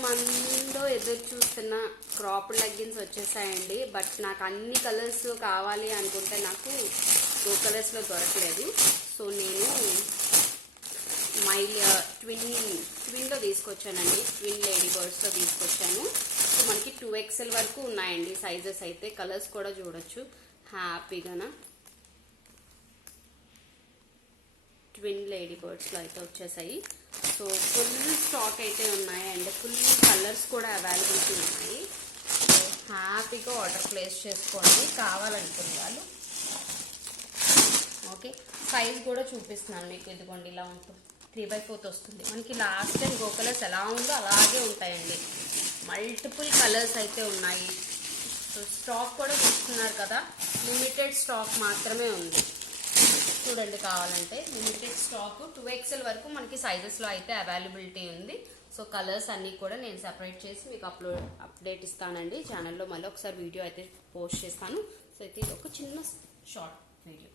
ఎంతమందో ఎదురు చూస్తున్న క్రాప్ లెగ్గిన్స్ వచ్చేసాయండి. బట్ నాకు అన్ని కలర్స్ కావాలి అనుకుంటే నాకు 2 కలర్స్లో దొరకలేదు. సో నేను ట్విన్లో తీసుకొచ్చానండి. ట్విన్ లేడీ బర్డ్స్లో తీసుకొచ్చాను. సో మనకి 2XL వరకు ఉన్నాయండి సైజెస్ అయితే. కలర్స్ కూడా చూడొచ్చు హ్యాపీగానా. ట్విన్ లేడీ బర్డ్స్లో అయితే వచ్చేసాయి. సో ఫుల్ స్టాక్ అయితే ఉన్నాయి అండ్ ఫుల్ కలర్స్ కూడా అవైలబిలిటీ ఉన్నాయి. సో హ్యాపీగా ఆర్డర్ ప్లేస్ చేసుకోండి కావాలనుకునే వాళ్ళు. ఓకే, సైజ్ కూడా చూపిస్తున్నాను మీకు. ఇదిగోండి ఇలా ఉంటుంది, 3/4 వస్తుంది మనకి. లాస్ట్ టైం గో కలర్స్ ఎలా ఉందో అలాగే ఉంటాయండి. మల్టిపుల్ కలర్స్ అయితే ఉన్నాయి. సో స్టాక్ కూడా చూస్తున్నారు కదా, లిమిటెడ్ స్టాక్ మాత్రమే ఉంది. చూడండి కావాలంటే లిమిటెడ్ స్టాక్ 2XL వరకు మనకి సైజెస్లో అయితే అవైలబిలిటీ ఉంది. సో కలర్స్ అన్నీ కూడా నేను సెపరేట్ చేసి మీకు అప్డేట్ ఇస్తానండి ఛానల్లో. మళ్ళీ ఒకసారి వీడియో అయితే పోస్ట్ చేస్తాను. సో అయితే ఇది ఒక చిన్న షార్ట్ వీడియో.